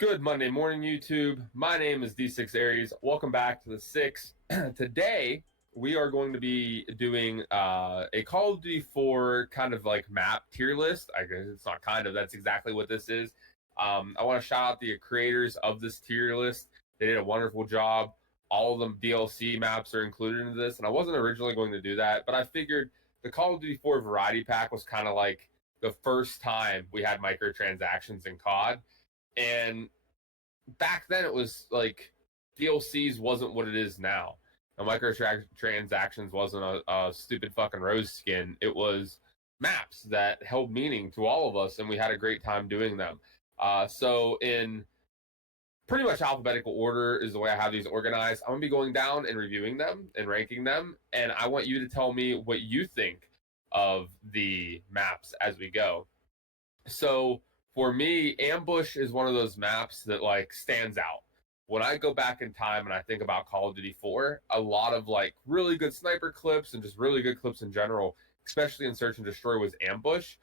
Good Monday morning, YouTube. My name is D6 Aries. Welcome back to the Six. Today, we are going to be doing a Call of Duty 4 kind of like map tier list. I guess it's not kind of, that's exactly what this is. I want to shout out the creators of this tier list. They did a wonderful job. All of them DLC maps are included in this, and I wasn't originally going to do that, but I figured the Call of Duty 4 Variety Pack was kind of like the first time we had microtransactions in COD, and back then it was like DLCs wasn't what it is now. Now, microtransactions wasn't a stupid fucking rose skin. It was maps that held meaning to all of us, and we had a great time doing them. So in pretty much alphabetical order is the way I have these organized. I'm gonna be going down and reviewing them and ranking them, and I want you to tell me what you think of the maps as we go. So for me, Ambush is one of those maps that like stands out. When I go back in time and I think about Call of Duty 4, a lot of like really good sniper clips and just really good clips in general, especially in Search and Destroy, was Ambush.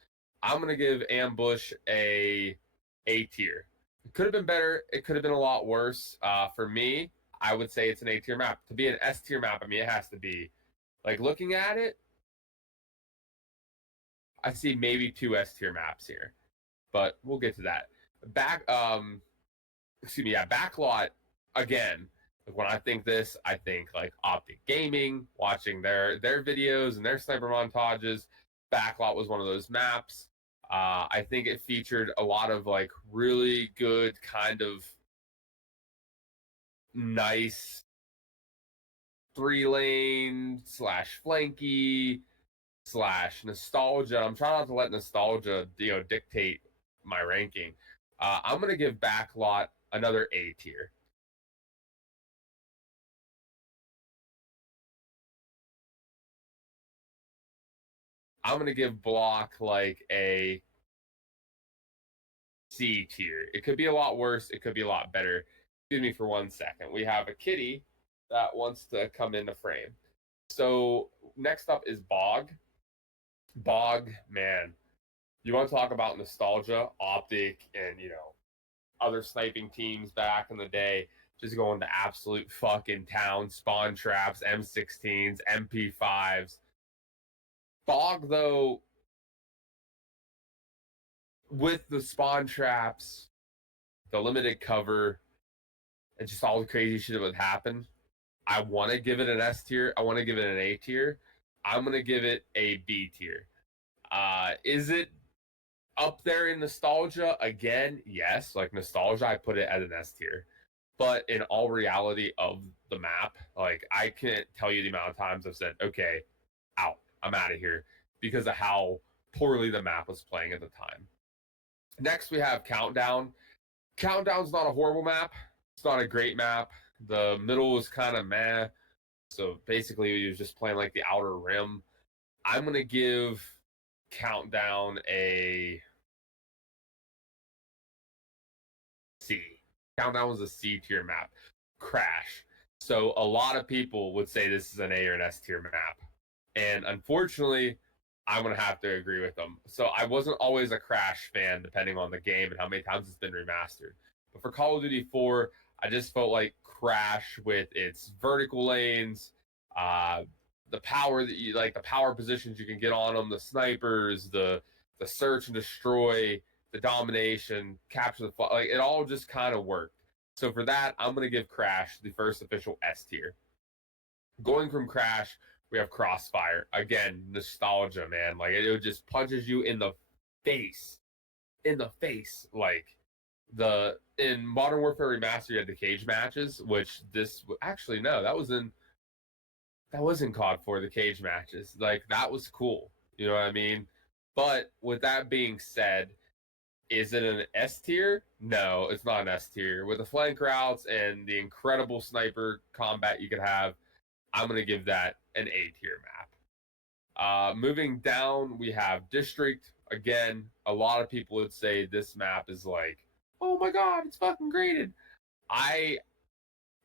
I'm gonna give Ambush A tier. It could have been better. It could have been a lot worse. For me, I would say it's an A tier map. To be an S tier map, I mean, it has to be. Like looking at it, I see maybe two S tier maps here, but we'll get to that. Back, excuse me, yeah, Backlot again. When I think this, I think like Optic Gaming, watching their videos and their sniper montages. Backlot was one of those maps. I think it featured a lot of like really good kind of nice 3 lane slash flanky slash nostalgia. I'm trying not to let nostalgia, dictate my ranking. I'm gonna give Backlot another A tier. I'm gonna give Block like a C tier. It could be a lot worse. It could be a lot better. Excuse me for 1 second. We have a kitty that wants to come into frame. So next up is Bog. Bog, man, you want to talk about nostalgia, Optic, and other sniping teams back in the day, just going to absolute fucking town, spawn traps, M16s, MP5s. Bog, though, with the spawn traps, the limited cover, and just all the crazy shit that would happen, I want to give it an S tier. I want to give it an A tier. I'm going to give it a B tier. Is it up there in nostalgia? Again, yes. Like nostalgia, I put it at an S tier. But in all reality of the map, like I can't tell you the amount of times I've said, okay, out. I'm out of here because of how poorly the map was playing at the time. Next, we have Countdown. Countdown's not a horrible map. It's not a great map. The middle is kind of meh. So basically, you're just playing like the outer rim. I'm going to give Countdown a C. Countdown was a C tier map. Crash. So a lot of people would say this is an A or an S tier map. And unfortunately, I'm going to have to agree with them. So I wasn't always a Crash fan, depending on the game and how many times it's been remastered. But for Call of Duty 4, I just felt like Crash with its vertical lanes, uh, the power that you like, the power positions you can get on them, the snipers, the search and destroy, the domination, capture the like it all just kind of worked. So for that, I'm going to give Crash the first official S tier. Going from Crash, we have Crossfire. Again, nostalgia, man. Like it just punches you in the face. In the face. Like the in Modern Warfare Remastered, you had the cage matches, which this actually no, that was in COD for the cage matches. Like that was cool. You know what I mean? But with that being said, is it an S tier? No, it's not an S tier. With the flank routes and the incredible sniper combat you could have, I'm going to give that an A tier map. Moving down, we have District. Again, a lot of people would say this map is like, oh my god, it's fucking graded. I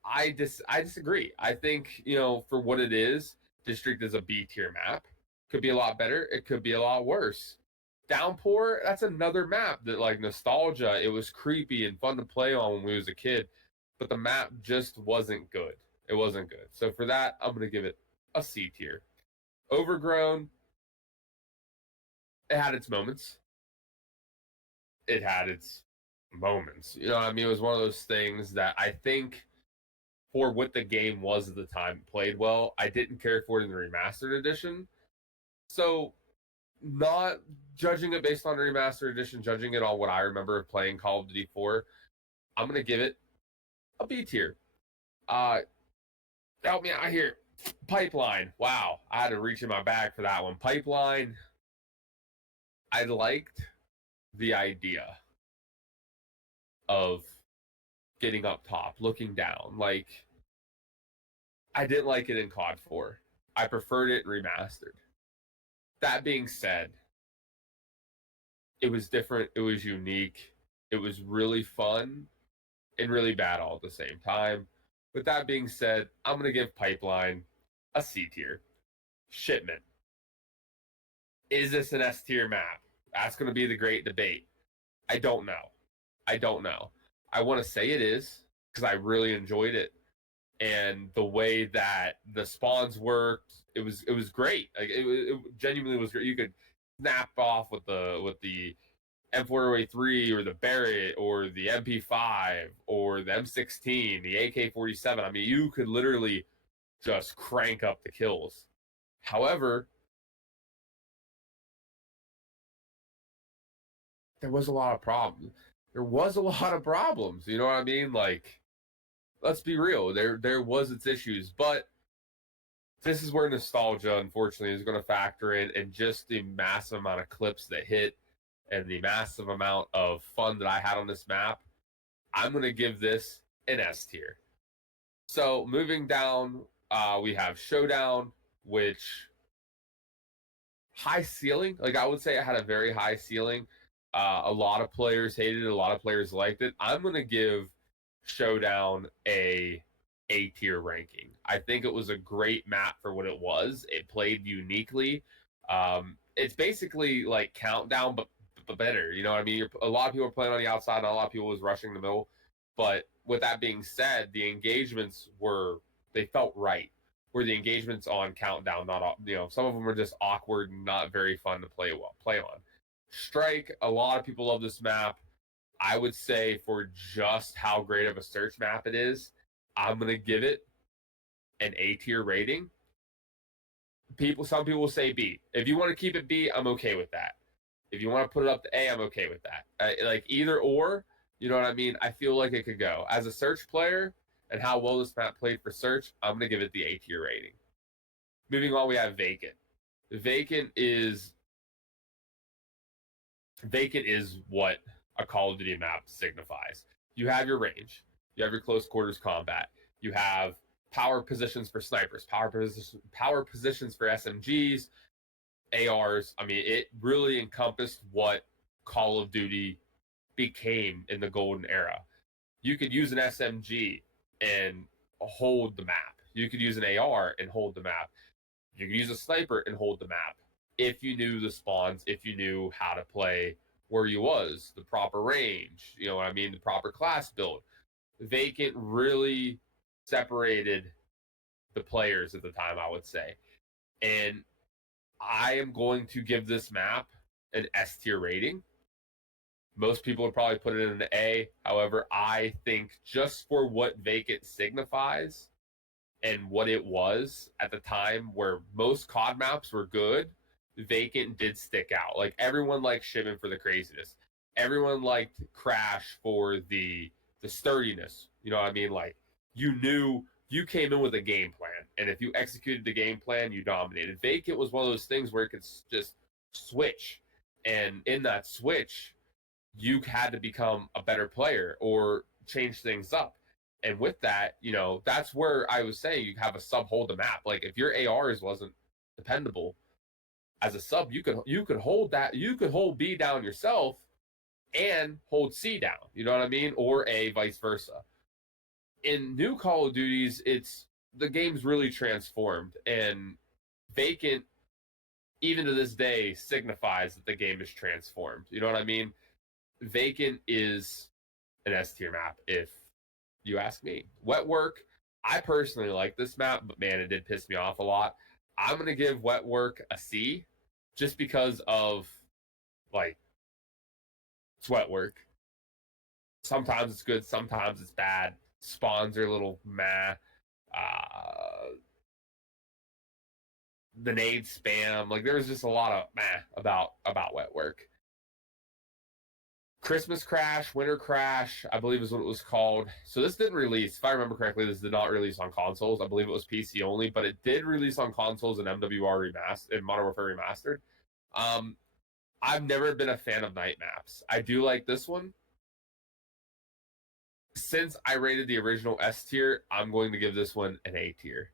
I disagree. I think for what it is, District is a B tier map. Could be a lot better. It could be a lot worse. Downpour, that's another map that, like, nostalgia. It was creepy and fun to play on when we was a kid, but the map just wasn't good. It wasn't good. So for that, I'm gonna give it a C tier. Overgrown, it had its moments. It had its moments. You know what I mean? It was one of those things that I think for what the game was at the time, played well. I didn't care for it in the remastered edition. So not judging it based on remastered edition, judging it on what I remember of playing Call of Duty 4, I'm gonna give it a B tier. Uh Help me out here. Pipeline. Wow. I had to reach in my bag for that one. Pipeline. I liked the idea of getting up top, looking down. Like, I didn't like it in COD 4. I preferred it remastered. That being said, it was different. It was unique. It was really fun and really bad all at the same time. With that being said, I'm going to give Pipeline a C tier. Shipment. Is this an S tier map? That's going to be the great debate. I don't know. I don't know. I want to say it is because I really enjoyed it, and the way that the spawns worked, it was great. Like it genuinely was great. You could snap off with the M4A3 or the Barrett or the MP5 or the M16, the AK-47. I mean, you could literally just crank up the kills. However, there was a lot of problems. There was a lot of problems. You know what I mean? Like, let's be real. There was its issues, but this is where nostalgia, unfortunately, is going to factor in, and just the massive amount of clips that hit and the massive amount of fun that I had on this map. I'm going to give this an S tier. So moving down, we have Showdown, which high ceiling. Like, I would say it had a very high ceiling. A lot of players hated it. A lot of players liked it. I'm going to give Showdown a tier ranking. I think it was a great map for what it was. It played uniquely. It's basically like Countdown, but better. You know what I mean? A lot of people are playing on the outside, and a lot of people was rushing the middle. But with that being said, the engagements they felt right. Where the engagements on Countdown, not, some of them were just awkward and not very fun to play on. Strike, a lot of people love this map. I would say for just how great of a search map it is, I'm gonna give it an A tier rating. Some people will say B. If you want to keep it B, I'm okay with that. If you want to put it up to A, I'm okay with that. Like either or, you know what I mean? I feel like it could go. As a search player and how well this map played for search, I'm gonna give it the A tier rating. Moving on, we have Vacant. Vacant is Vacant is what a Call of Duty map signifies. You have your range, you have your close quarters combat, you have power positions for snipers, power positions for SMGs, ARs. I mean, it really encompassed what Call of Duty became in the golden era. You could use an SMG and hold the map. You could use an AR and hold the map. You could use a sniper and hold the map if you knew the spawns, if you knew how to play where you was, the proper range, you know what I mean, the proper class build. Vacant really separated the players at the time, I would say. And I am going to give this map an S tier rating. Most people would probably put it in an A. However, I think just for what Vacant signifies and what it was at the time, where most COD maps were good, Vacant did stick out. Like, everyone liked Shipment for the craziness. Everyone liked Crash for the sturdiness. You know what I mean? Like, you knew you came in with a game plan, and if you executed the game plan, you dominated. Vacant was one of those things where it could just switch, and in that switch, you had to become a better player or change things up. And with that, that's where I was saying you have a sub hold the map. Like, if your ARs wasn't dependable as a sub, you could hold that, you could hold B down yourself and hold C down. You know what I mean? Or A, vice versa. In new Call of Duties, the game's really transformed, and Vacant even to this day, signifies that the game is transformed. You know what I mean? Vacant is an S tier map, if you ask me. Wet Work, I personally like this map, but man, it did piss me off a lot. I'm going to give Wet Work a C just because of, like, it's Wet Work. Sometimes it's good, sometimes it's bad. Spawns are a little meh. The nade spam, like, there's just a lot of meh about Wet Work. Christmas Crash, Winter Crash, I believe is what it was called. So this didn't release, if I remember correctly, this did not release on consoles. I believe it was PC only, but it did release on consoles in MWR Remastered, in Modern Warfare Remastered. I've never been a fan of night maps. I do like this one. Since I rated the original S tier, I'm going to give this one an A tier.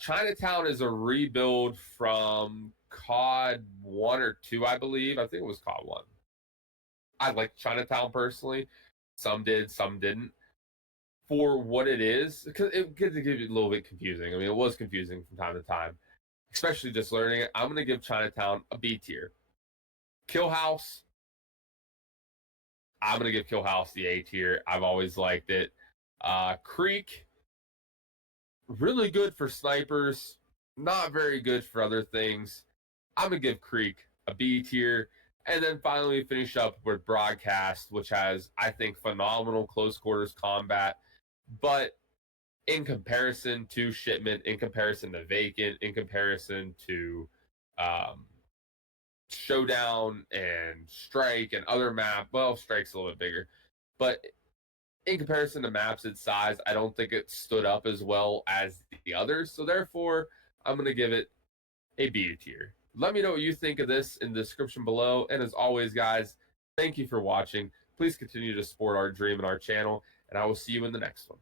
Chinatown is a rebuild from COD 1 or 2, I believe. I think it was COD 1. I like Chinatown personally. Some did, some didn't. For what it is, because it gets to give you a little bit confusing. I mean, it was confusing from time to time, especially just learning it. I'm going to give Chinatown a B tier. Kill House, I'm going to give Kill House the A tier. I've always liked it. Creek, really good for snipers, not very good for other things. I'm going to give Creek a B tier. And then finally, we finish up with Broadcast, which has, I think, phenomenal close quarters combat. But in comparison to Shipment, in comparison to Vacant, in comparison to Showdown and Strike and other map, well, Strike's a little bit bigger. But in comparison to maps its size, I don't think it stood up as well as the others. So therefore, I'm going to give it a B tier. Let me know what you think of this in the description below. And as always, guys, thank you for watching. Please continue to support our dream and our channel, and I will see you in the next one.